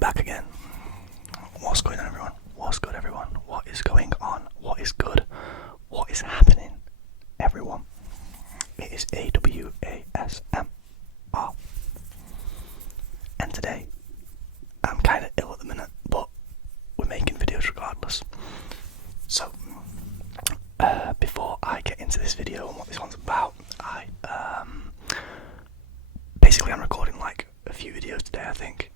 back again. What's going on, everyone? What's good, everyone? What is going on? What is good? What is happening, everyone? It is AWASMR. And today, I'm kind of ill at the minute, but we're making videos regardless. So, before I get into this video and what this one's about, basically I'm recording like a few videos today, I think,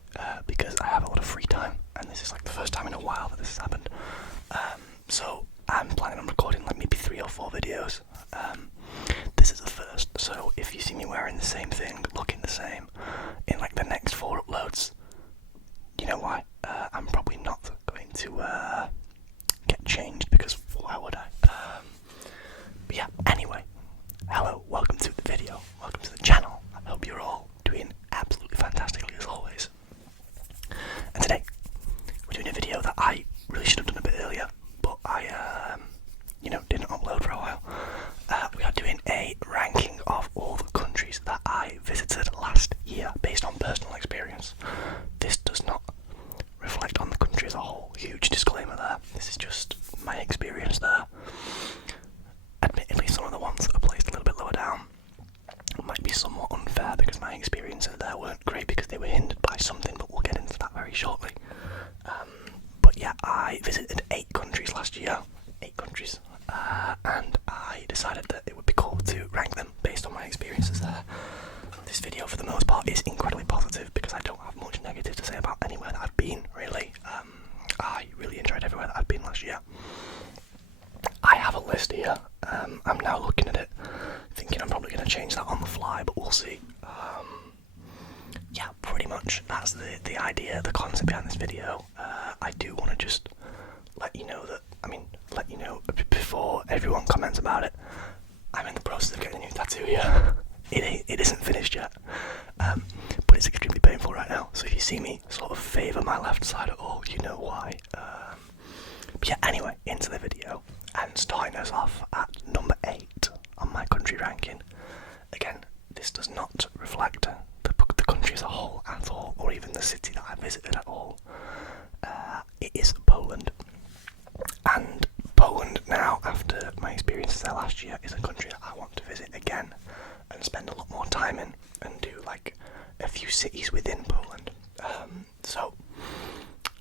because I have a lot of free time, and this is like the first time in a while that this has happened. So I'm planning on recording like maybe 3 or 4 videos. This is the first, so if you see me wearing the same thing, looking the same, in like the next 4 uploads, you know why. I'm probably not going to get changed, because why would I? But yeah, anyway, hello, welcome to the video, welcome to the channel. I hope you're all doing absolutely fantastically as always. And today, we're doing a video that I really should have done a bit earlier, but I, didn't upload for a while. We are doing a ranking of all the countries that I visited last year based on personal experience. This does not reflect on the country as a whole. Huge disclaimer there. This is just my experience there. Admittedly, some of the ones that are placed a little bit lower down might be somewhat unfair because my experiences there weren't great because they were hindered by something, but we'll get into that very shortly. But yeah, I visited 8 countries last year. 8 countries. And I decided that it would be cool to rank them based on my experiences there. This video, for the most part, is incredibly positive because I don't have much negative to say about anywhere that I've been, really. I really enjoyed everywhere that I've been last year. I have a list here. I'm now looking at it, thinking I'm probably going to change that on the fly, but we'll see. Yeah, pretty much that's the idea, the concept behind this video. I do want to just let you know before everyone comments about it, I'm in the process of getting a new tattoo here. It isn't finished yet, but it's extremely painful right now, so if you see me sort of favour my left side at all, you know why. But yeah, anyway, into the video, and starting us off at number 8 on my country ranking. Again, this does not reflect the country as a whole at all, or even the city that I visited at all. It is Poland. And Poland now, after my experiences there last year, is a country that I want to visit again and spend a lot more time in and do like a few cities within Poland. So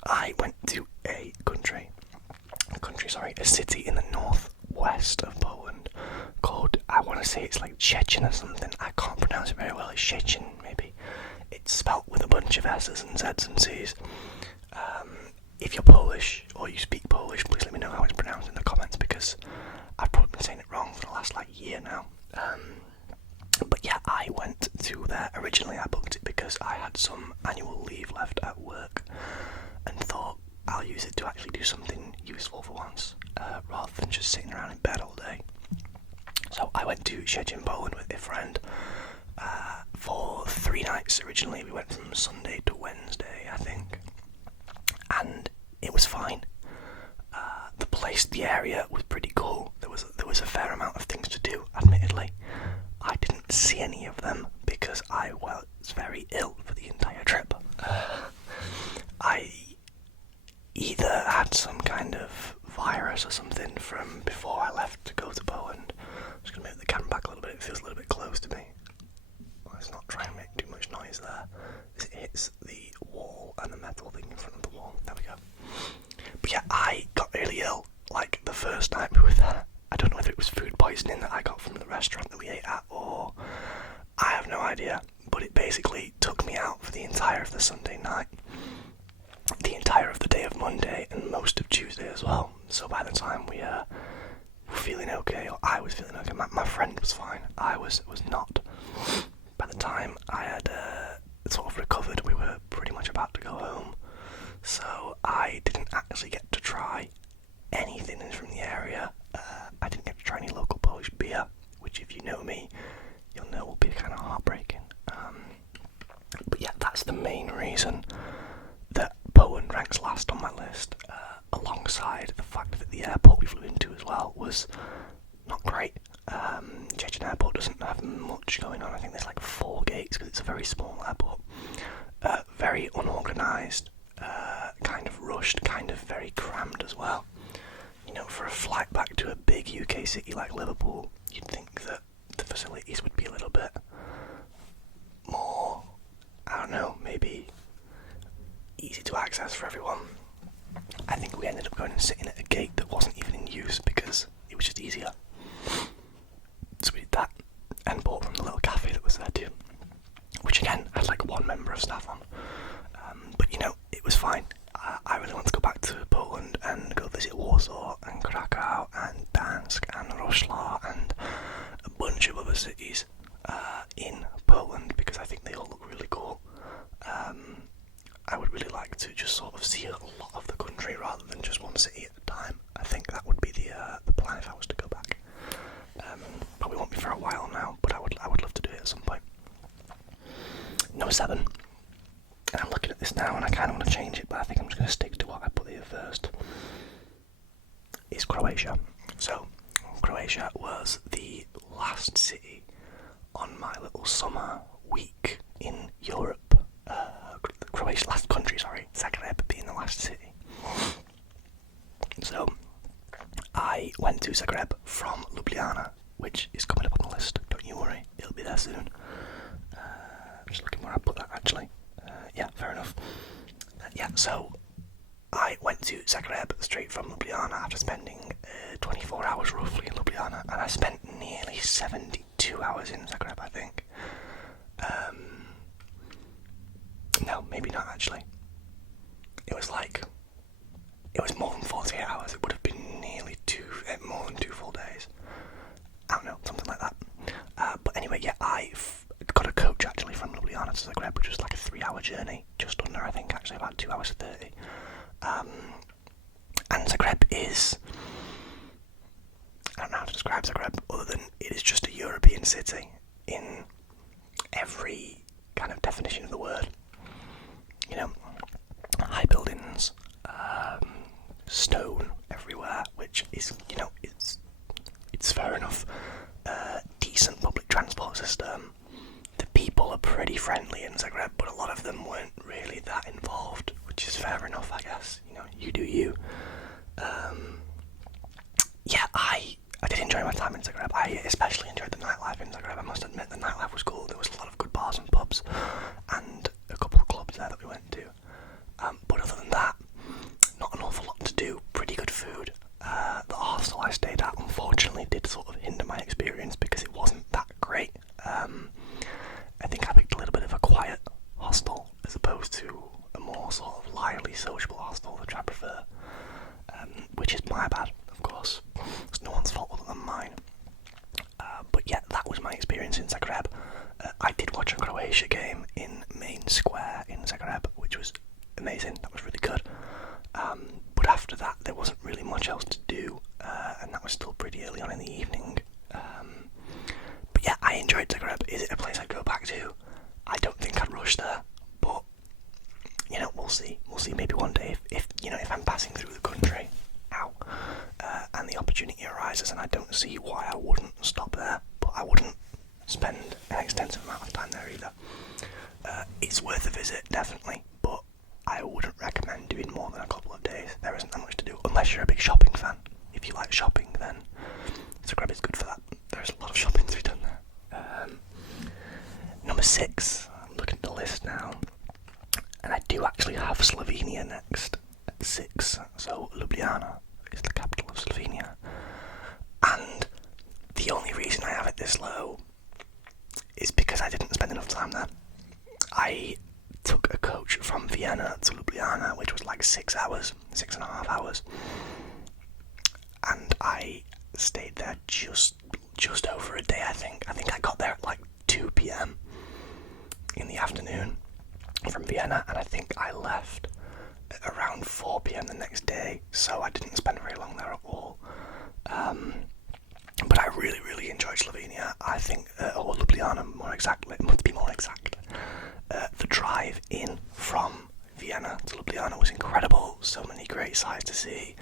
I went to a city in the northwest of Poland called, I want to say it's like Szczecin or something. I can't pronounce it very well. It's Szczecin, maybe. It's spelt with a bunch of S's and Z's and C's. If you're Polish or you speak Polish, please let me know how it's pronounced in the comments, because I've probably been saying it wrong for the last year now. But yeah, I went to there. Originally I booked it because I had some annual leave left at work and thought I'll use it to actually do something useful for once, rather than just sitting around in bed all day. So I went to Szczecin, Poland with a friend for 3 nights. Originally we went from Sunday to Wednesday, I think. And it was fine. The area was pretty cool. There was a fair amount of things to do, admittedly. I didn't see any of them because I was very ill for the entire trip. I either had some kind of virus or something from before I left to go to Poland. I'm just going to move the camera back a little bit. It feels a little bit close to me. Let's not try and make too much noise there. It hits the wall and the metal thing in front of the wall. There we go. But yeah, I got really ill like the first night we were there. I don't know whether it was food poisoning that I got from the restaurant that we ate at, or I have no idea, but it basically took me out for the entire of the Sunday night, the entire of the day of Monday, and most of Tuesday as well. So by the time we were feeling okay, or I was feeling okay, my friend was fine, I was not. By the time I had sort of recovered, we were pretty much about to go home. So I didn't actually get to try anything from the area. I didn't get to try any local Polish beer, which if you know me, you'll know will be kind of heartbreaking. But yeah, that's the main reason that Poland ranks last on my list, alongside the fact that the airport we flew into as well was not great. Szczecin Airport doesn't have much going on. I think there's like 4 gates because it's a very small airport. Very unorganised. know, maybe easy to access for everyone. I think we ended up going and sitting at a gate that wasn't even in use because it was just easier. So we did that and bought from the little cafe that was there too, which again had like one member of staff on. But you know, it was fine. I really want to go back to Poland and go visit Warsaw and Krakow and Gdańsk and Wrocław and a bunch of other cities in Poland because I think they all look really cool. I would really like to just sort of see a lot of the country rather than just one city at a time. I think that would be the plan if I was to go back. Probably won't be for a while now, but I would love to do it at some point. Number 7, and I'm looking at this now and I kind of want to change it, but I think I'm just going to stick to what I put here first, is Croatia. So, Croatia was the last city on my little summer week in Europe. Croatia, last country, sorry, Zagreb being the last city. So, I went to Zagreb from Ljubljana, which is coming up on the list, don't you worry, it'll be there soon. I'm just looking where I put that actually. Yeah, fair enough. So I went to Zagreb straight from Ljubljana after spending 24 hours roughly in Ljubljana, and I spent nearly 72 hours in Zagreb, I think. No, maybe not actually. It was more than 48 hours. It would have been nearly more than 2 full days. I don't know, something like that. But anyway, yeah, I've got a coach actually from Ljubljana to Zagreb, which was like a 3-hour journey, just under, I think, actually about 2 hours 30. And Zagreb is, I don't know how to describe Zagreb other than it is just a European city in every kind of definition of the word. You know, high buildings, stone everywhere, which is, you know, it's fair enough. Decent public transport system. The people are pretty friendly in Zagreb, but a lot of them weren't really that involved, which is fair enough, I guess. You know, you do you. Yeah, I did enjoy my time in Zagreb. I especially enjoyed the nightlife in Zagreb. I must admit, the nightlife was cool. There was a lot of good bars and pubs, and a couple of clubs there that we went to. But other than that, not an awful lot to do. Pretty good food. The hostel I stayed at, unfortunately, did sort of hinder my experience because it wasn't that great. I think I picked a little bit of a quiet hostel as opposed to a more sort of lively, sociable hostel, which I prefer. Which is my bad, of course. It's no one's fault other than mine. But yeah, that was my experience in Zagreb. I did watch a Croatia game in Main Square in Zagreb, which was amazing. That was really good. But after that, there wasn't really much else to do, and that was still pretty early on in the evening. But yeah, I enjoyed Zagreb. Is it a place I'd go back to? I don't think I'd rush there, but you know, we'll see. We'll see. Maybe one day, if I'm passing through the country, and the opportunity arises, and I don't see why I wouldn't stop there, but I wouldn't spend an extensive amount of time there either. It's worth a visit, definitely, but I wouldn't recommend doing more than a couple of days. There isn't that much to do, unless you're a big shopping fan. If you like shopping, then Zagreb is good for that. There's a lot of shopping to be done there. Number 6, I'm looking at the list now, and I do actually have Slovenia next at 6. So Ljubljana is the capital of Slovenia, and the only reason I have it this low is because I didn't spend enough time there. I took a coach from Vienna to Ljubljana, which was like 6 hours, 6.5 hours, and I stayed there just over a day. I think I got there at like 2 p.m. in the afternoon from Vienna, and I think I left at around 4 p.m. the next day, so I didn't spend very long there at all. But I really enjoyed Slovenia. I think, or Ljubljana more exactly, it must be more exact. The drive in from Vienna to Ljubljana was incredible. So many great sights to see.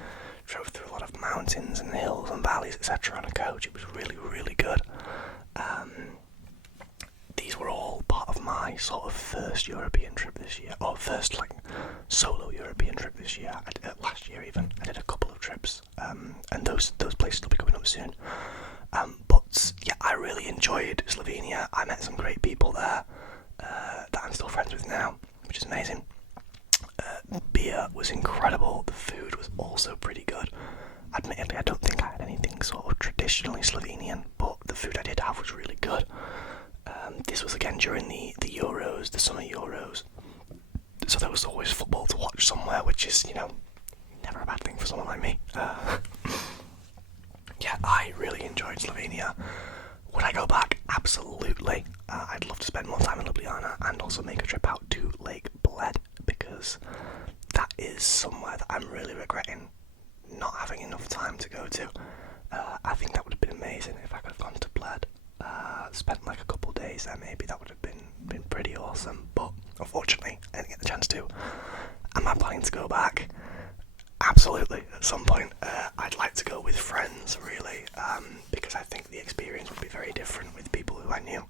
Drove through a lot of mountains and hills and valleys, etc. on a coach. It was really good. These were all part of my sort of first European trip this year, or first like solo European trip this year. Last year even, I did a couple of trips, and those places will be coming up soon. But yeah, I really enjoyed Slovenia. I met some great people there that I'm still friends with now. during the Euros, the summer Euros. So there was always football to watch somewhere, which is, never a bad thing for someone like me. Yeah, I really enjoyed Slovenia. Would I go back? Absolutely. I'd love to spend more time in Ljubljana and also make a trip out to Lake Bled, because that is somewhere that I'm really regretting not having enough time to go to. I think that would have been amazing if I could have gone to Bled. Spent like a couple days there maybe. That would have been pretty awesome, but unfortunately I didn't get the chance to. Am I planning to go back? Absolutely, at some point. I'd like to go with friends, really, because I think the experience would be very different with people who I knew.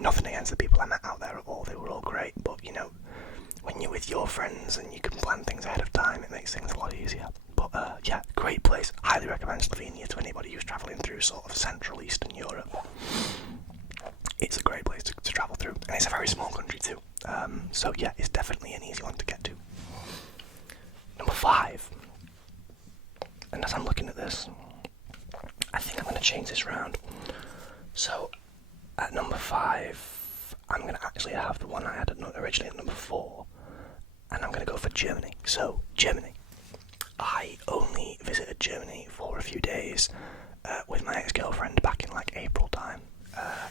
Nothing against the people I met out there at all, they were all great, but when you're with your friends and you can plan things ahead of time, it makes things a lot easier. But yeah, great place. Highly recommend Slovenia to anybody who's travelling through sort of Central Eastern Europe. It's a great place to travel through, and it's a very small country too. So yeah, it's definitely an easy one to get to. Number 5, and as I'm looking at this, I think I'm going to change this round. So at number 5, I'm going to actually have the one I had originally at number 4, and I'm going to go for Germany. So Germany. I only visited Germany for a few days with my ex-girlfriend back in like April time.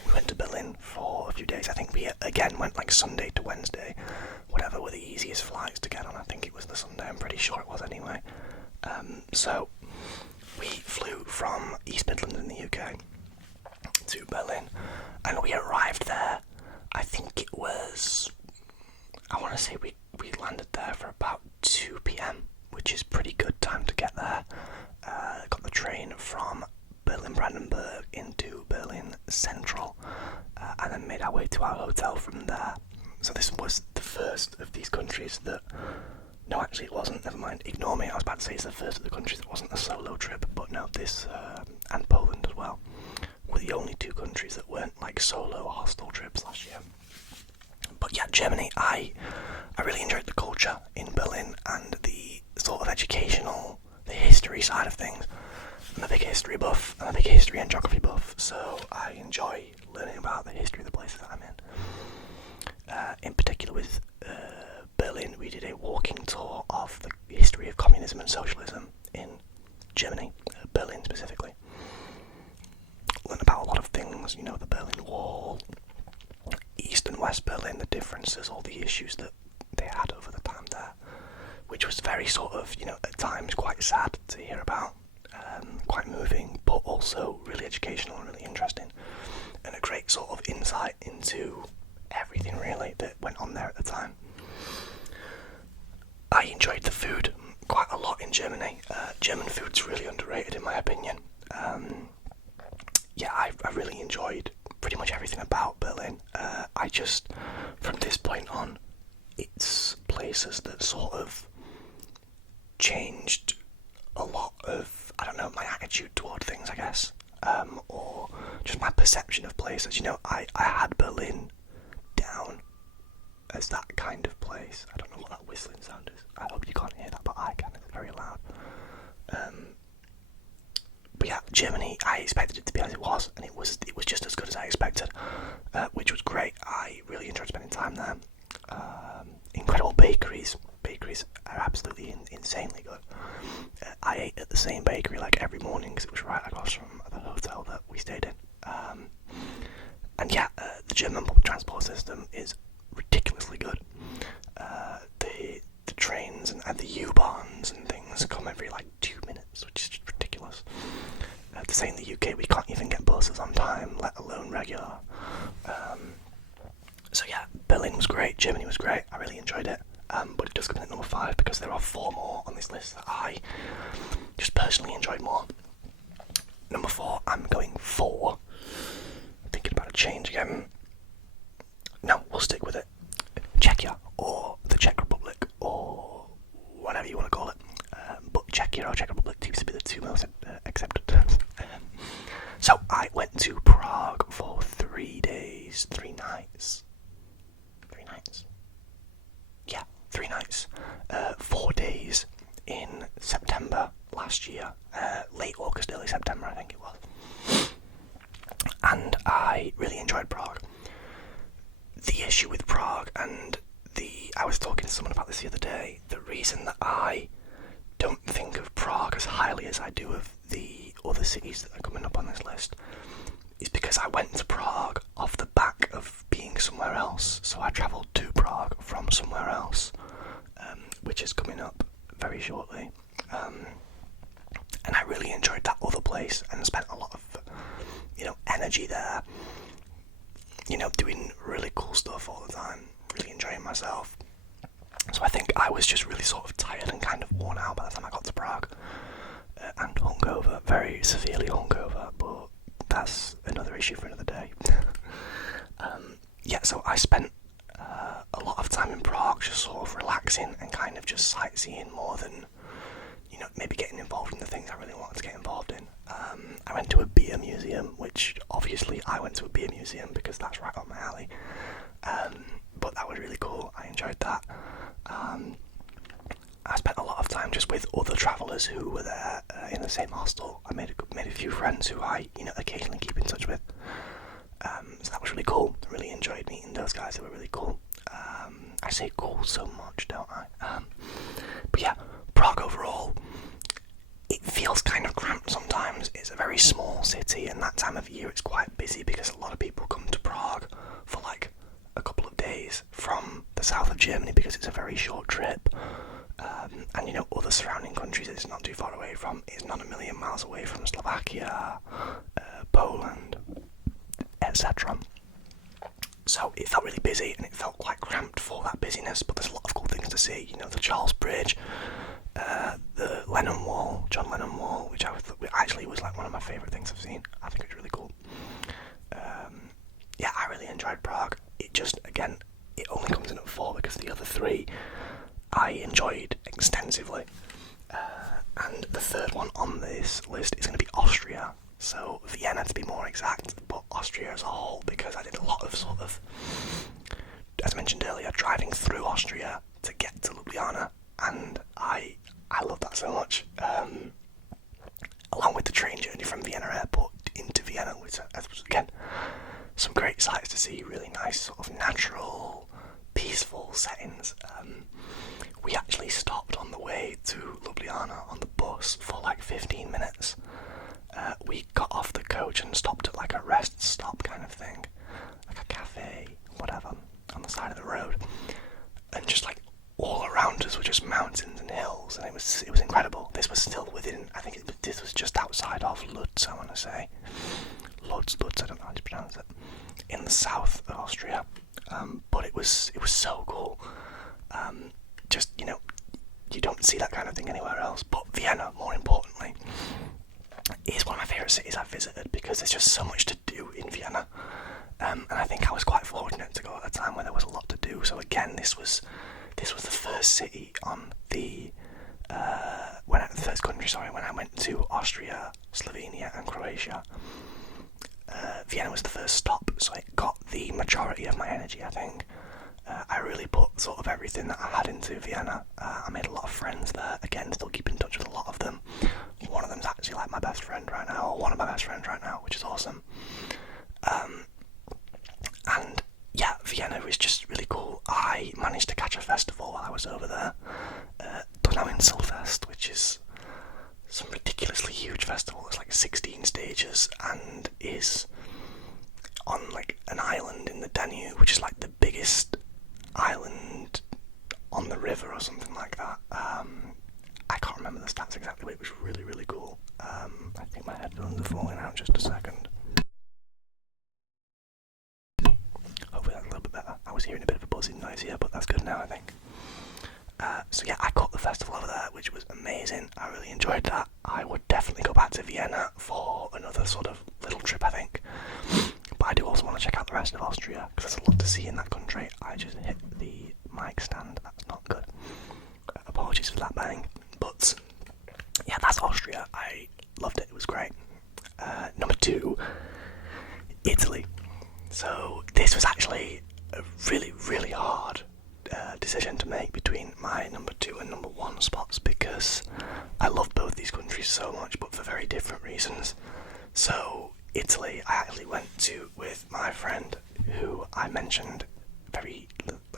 We went to Berlin for a few days. I think we again went like Sunday to Wednesday, whatever were the easiest flights to get on. I think it was the Sunday, I'm pretty sure it was anyway. So we flew from East Midlands in the UK to Berlin, and we arrived there, I think it was, I want to say we landed there for about 2 p.m, which is pretty good time to get there. Got the train from Berlin-Brandenburg into Berlin Central, and then made our way to our hotel from there. So this was the first of these countries that, no actually it wasn't, never mind, ignore me, I was about to say it's the first of the countries that wasn't a solo trip, but no, this, and Poland as well, were the only 2 countries that weren't like solo or hostel trips last year. But yeah, Germany, I really enjoyed the culture in Berlin and the sort of educational, the history side of things. I'm a big history buff, I'm a big history and geography buff, so I enjoy learning about the history of the places that I'm in. In particular with Berlin, we did a walking tour of the history of communism and socialism in Germany, Berlin specifically. Learned about a lot of things, the Berlin Wall, East and West Berlin, the differences, all the issues that they had over the time there, which was very sort of, at times quite sad to hear about, quite moving, but also really educational and really interesting, and a great sort of insight into everything really that went on there at the time. I enjoyed the food quite a lot in Germany. German food's really underrated in my opinion. Yeah, I really enjoyed pretty much everything about Berlin. I just, from this point on, it's places that sort of changed a lot of, I don't know, my attitude toward things, I guess, or just my perception of places. I had Berlin down as that kind of place. I don't know what that whistling sound is. I hope you can't hear that, but I can. It's very loud. But yeah, Germany, I expected it to be as it was, and it was just as good as I expected, which was great. I really enjoyed spending time there. Incredible bakeries. Bakeries are absolutely insanely good. I ate at the same bakery like every morning because it was right across from the hotel that we stayed in. And yeah, the German public transport system is ridiculously good. The trains and the U-Bahns and things come every like 2 minutes, which is just ridiculous. To say in the UK we can't even get buses on time, let alone regular. So yeah, Berlin was great, Germany was great, I really enjoyed it. But it does come in at number 5 because there are 4 more on this list that I just personally enjoyed more. Number 4, I'm going for, thinking about a change again. No, we'll stick with it. Czechia, or the Czech Republic, or whatever you want to call it. But Czechia or Czech Republic seems to be the 2 most accepted terms. So I went to Prague for 3 days, 3 nights. 3 nights? Yeah, 3 nights. 4 days in September last year. Late August, early September, I think it was. And I really enjoyed Prague. And I was talking to someone about this the other day. The reason that I don't think of Prague as highly as I do of the other cities that are coming up on this list is because I went to Prague off the back of being somewhere else. So I travelled to Prague from somewhere else, which is coming up very shortly. And I really enjoyed that other place and spent a lot of, energy there, doing really cool stuff all the time, really enjoying myself. So I think I was just really sort of tired and kind of worn out by the time I got to Prague, and hungover, very severely hungover, but that's another issue for another day. So I spent a lot of time in Prague just sort of relaxing and kind of just sightseeing more than, maybe getting involved in the things I really wanted to get involved in. I went to a beer museum, which obviously I went to a beer museum because that's right up my alley. But that was really cool. I enjoyed that. I spent a lot of time just with other travellers who were there in the same hostel. I made a few friends who I, occasionally keep in touch with. So that was really cool. I really enjoyed meeting those guys. They were really cool. I say cool so much, don't I? But yeah, Prague overall, it feels kind of cramped sometimes. It's a very small city, and that time of year it's quite busy because a lot of people come to Prague for like a couple of days from the south of Germany because it's a very short trip. And other surrounding countries it's not too far away from. It's not a million miles away from Slovakia, Poland, etc. So it felt really busy and it felt quite cramped for that busyness, but there's a lot of cool things to see. The Charles Bridge, the Lennon Wall, John Lennon Wall, which actually was like one of my favourite things I've seen. I think it's really cool. I really enjoyed Prague. It just, again, it only comes in at 4 because the other 3 I enjoyed extensively. And the third one on this list is going to be Austria. So Vienna to be more exact, but Austria as a whole, because I did a lot of sort of, as I mentioned earlier, driving through Austria to get to Ljubljana, and I love that so much. Along with the train journey from Vienna Airport into Vienna, which was, again, some great sights to see, really nice sort of natural, peaceful settings. We actually stopped on the way to Ljubljana on the bus for like 15 minutes. We got off the coach and stopped at like a rest stop kind of thing, like a cafe, whatever, on the side of the road, and just like all around us were just mountains and hills, and it was incredible. This was still within, this was just outside of Lutz, I want to say. Lutz, I don't know how to pronounce it, in the south of Austria, but it was so cool. Just, you don't see that kind of thing anywhere else, but Vienna, more importantly, is one of my favourite cities I've visited because there's just so much to do in Vienna, and I think I was quite fortunate to go at a time where there was a lot to do. So again, this was the first city on the first country when I went to Austria, Slovenia and Croatia. Vienna was the first stop, so it got the majority of my energy, I think. I really put sort of everything that I had into Vienna. I made a lot of friends there. Again, still keep in touch with a lot of them. One of them's actually like my best friend right now, or one of my best friends right now, which is awesome. And yeah, Vienna was just really cool. I managed to catch a festival while I was over there, Donauinselfest, which is some ridiculously huge festival. It's like 16 stages and is on like an island in the Danube, which is like the biggest island on the river or something like that. I can't remember the stats exactly, but it was really, really cool. I think my headphones are falling out just a second. Hopefully that's a little bit better. I was hearing a bit of a buzzing noise here, but that's good now, I think. So yeah, I caught the festival over there, which was amazing. I really enjoyed that. I would definitely go back to Vienna for another sort of little trip, I think. But I do also want to check out the rest of Austria, because there's a lot to see in that country. I just hit the mic stand, that's not good. Apologies for that bang. But yeah, that's Austria. I loved it, it was great. Number 2, Italy. So this was actually a really, really hard decision to make between my number 2 and number 1 spots, because I love both these countries so much, but for very different reasons. So Italy, I actually went to with my friend who I mentioned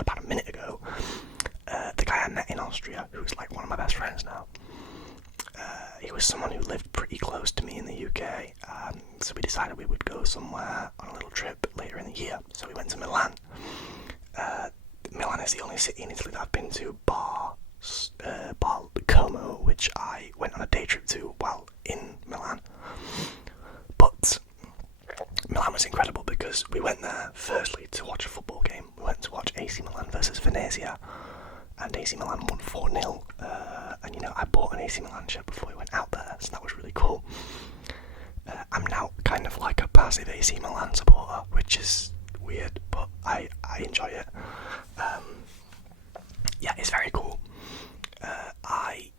about a minute ago, the guy I met in Austria, who's like one of my best friends now, he was someone who lived pretty close to me in the UK, so we decided we would go somewhere on a little trip later in the year. So we went to Milan. Milan is the only city in Italy that I've been to, bar Como, which I went on a day trip to while in Milan. But Milan was incredible because we went there firstly to watch a football game. We went to watch AC Milan versus Venezia, and AC Milan won 4-0. And you know, I bought an AC Milan shirt before we went out there, so that was really cool. I'm now kind of like a passive AC Milan supporter, which is weird, but I enjoy it. Yeah, it's very cool. I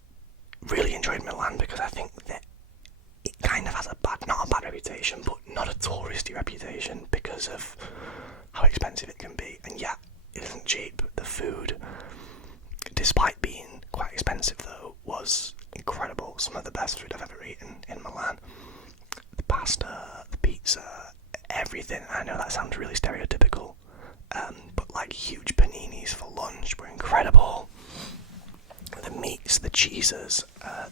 really enjoyed Milan because I think that it kind of has not a bad reputation, but not a touristy reputation because of how expensive it can be. And yeah, it isn't cheap. The food, despite being quite expensive though, was incredible. Some of the best food I've ever eaten in Milan. The pasta, the pizza, everything. I know that sounds really stereotypical, but like huge paninis for lunch were incredible. The meats, the cheeses,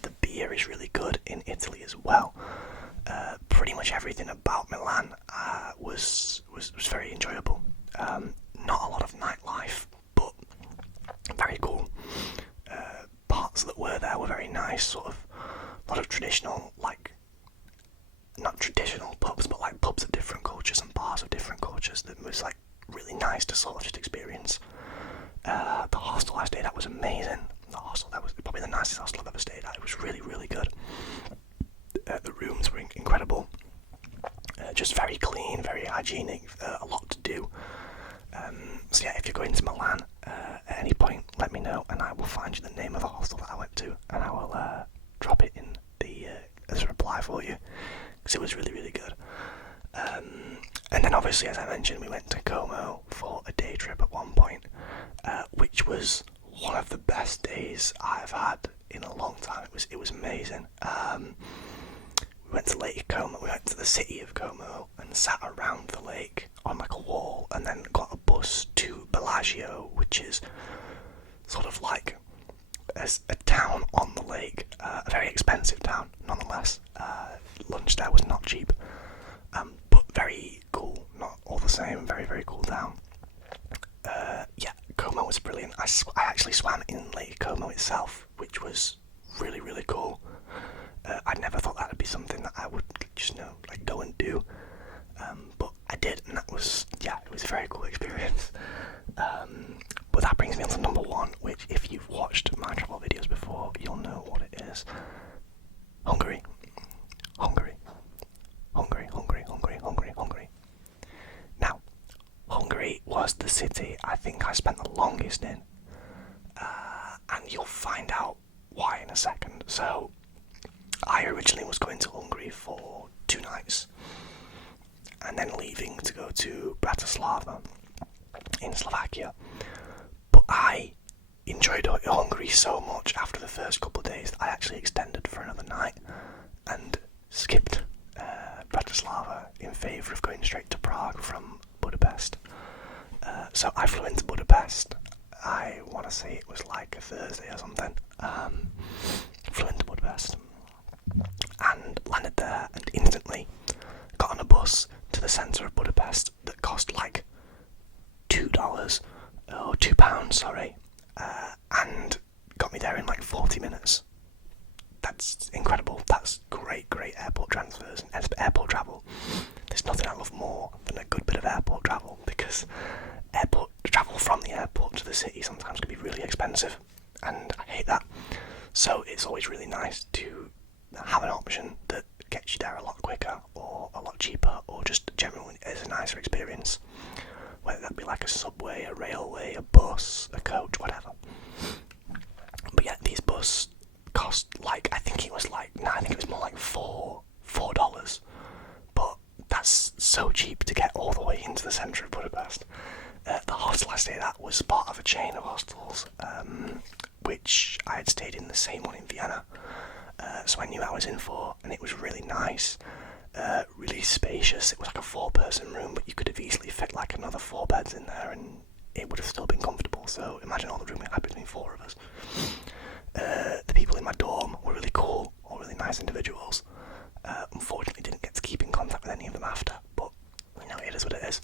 the beer is really good in Italy as well. Pretty much everything about Milan was very enjoyable. Not a lot of nightlife, but very cool. Parts that were there were very nice, sort of a lot of traditional, like, not traditional pubs, but like pubs of different cultures and bars of different cultures that was like really nice to sort of just experience. The hostel I stayed at was amazing. The hostel, that was probably the nicest hostel I've ever stayed at. It was really, really good. The rooms were incredible. Just very clean, very hygienic, a lot to do. So yeah, if you're going to Milan at any point, let me know and I will find you the name of the hostel that I went to, and I will drop it in the as a reply for you, because it was really, really good. And then obviously, as I mentioned, we went to Como for a day trip at one point, which was one of the best days I've had in a long time. It was amazing. We went to Lake Como, we went to the city of Como and sat around the lake on like a wall, and then got a bus to Bellagio, which is sort of like a town on the lake, a very expensive town nonetheless. Lunch there was not cheap, but very cool, not all the same, very, very cool town. Yeah, Como was brilliant. I actually swam in Lake Como itself, which was really, really cool. I never thought that would be something that I would just, like go and do, but I did, and that was, yeah, it was a very cool experience. But that brings me on to number one, which if you've watched my travel videos before, you'll know what it is. Hungary. Now, Hungary was the city I think I spent the longest in, and you'll find out why in a second. So, I originally was going to Hungary for 2 nights, and then leaving to go to Bratislava in Slovakia. But I enjoyed Hungary so much after the first couple of days that I actually extended for another night and skipped Bratislava in favour of going straight to Prague from Budapest. So I flew into Budapest. I want to say it was like a Thursday or something. Flew into Budapest and landed there, and instantly got on a bus to the centre of Budapest that cost like £2, and got me there in like 40 minutes. That's incredible. That's great airport transfers and airport travel. There's nothing I love more than a good bit of airport travel, because airport travel from the airport to the city sometimes can be really expensive, and I hate that. So it's always really nice to have an option that gets you there a lot quicker or a lot cheaper, or just generally is a nicer experience, whether that be like a subway, a railway, a bus, a coach, whatever. But yeah, these buses cost like, I think it was more like $4, but that's so cheap to get all the way into the centre of Budapest. The hostel I stayed at was part of a chain of hostels, which I had stayed in the same one in Vienna, so I knew I was in for, and it was really nice, really spacious. It was like a 4-person room, but you could have easily fit like another 4 beds in there, and it would have still been comfortable. so imagine all the rooming had between 4 of us. The people in my dorm were really cool, all really nice individuals. Unfortunately didn't get to keep in contact with any of them after, but you know, it is what it is.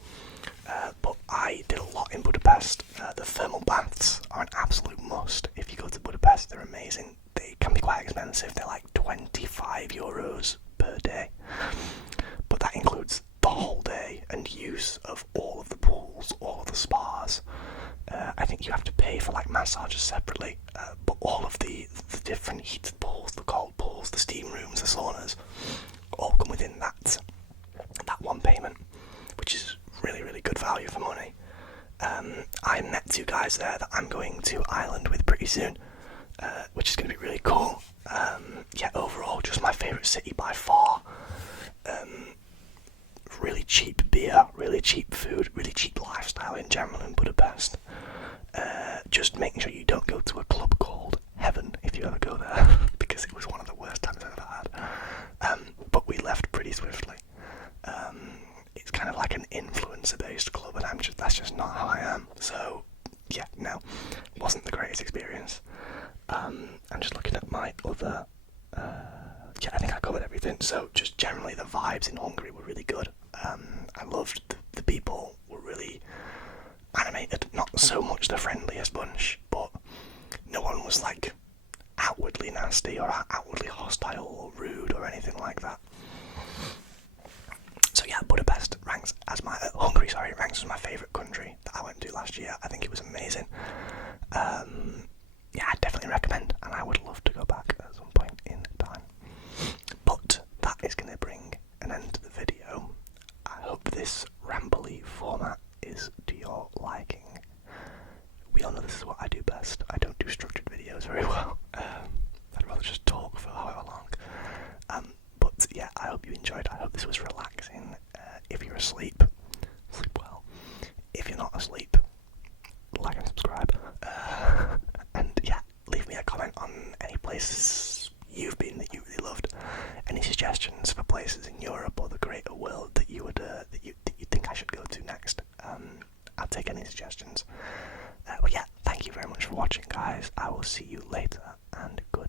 But I did a lot in Budapest. The thermal baths are an absolute must if you go to Budapest. They're amazing. They can be quite expensive. They're like €25 per day, but that includes the whole day and use of all of the pools, all of the spas. I think you have to pay for like massages separately, but all of the different heated pools, the cold pools, the steam rooms, the saunas, all come within that one payment, which is really, really good value for money. I met 2 guys there that I'm going to Ireland with pretty soon, which is going to be really cool. Yeah, overall, just my favourite city by far. Really cheap beer, really cheap food, really cheap lifestyle in general in Budapest. Just making sure you don't go to a club called Heaven if you ever go there, because it was one of the worst times I've ever had. But we left pretty swiftly. It's kind of like an influencer-based club, and that's just not how I am. So, yeah, no, wasn't the greatest experience. I'm just looking at my other. Yeah, I think I covered everything. So, just generally, the vibes in Hungary were really good. I loved the people were really animated. Not so much the friendliest bunch, but no one was like outwardly nasty or outwardly hostile or rude or anything like that. So yeah, Budapest ranks as my Hungary ranks as my favourite country that I went to last year. I think it was amazing. Yeah, I definitely recommend, and I would love to go back at some point in time. But that is going to bring an end to the video. I hope this rambly format is to your liking. We all know this is what I do best. I don't do structured videos very well. I'd rather just talk for however long. But yeah, I hope you enjoyed. I hope this was relaxing. If you're asleep, sleep well. If you're not asleep, like and subscribe. And yeah, leave me a comment on any places you've been that you really loved. Any suggestions for places in Europe or the greater world that you would that you think I should go to next. I'll take any suggestions. But yeah, thank you very much for watching, guys. I will see you later, and good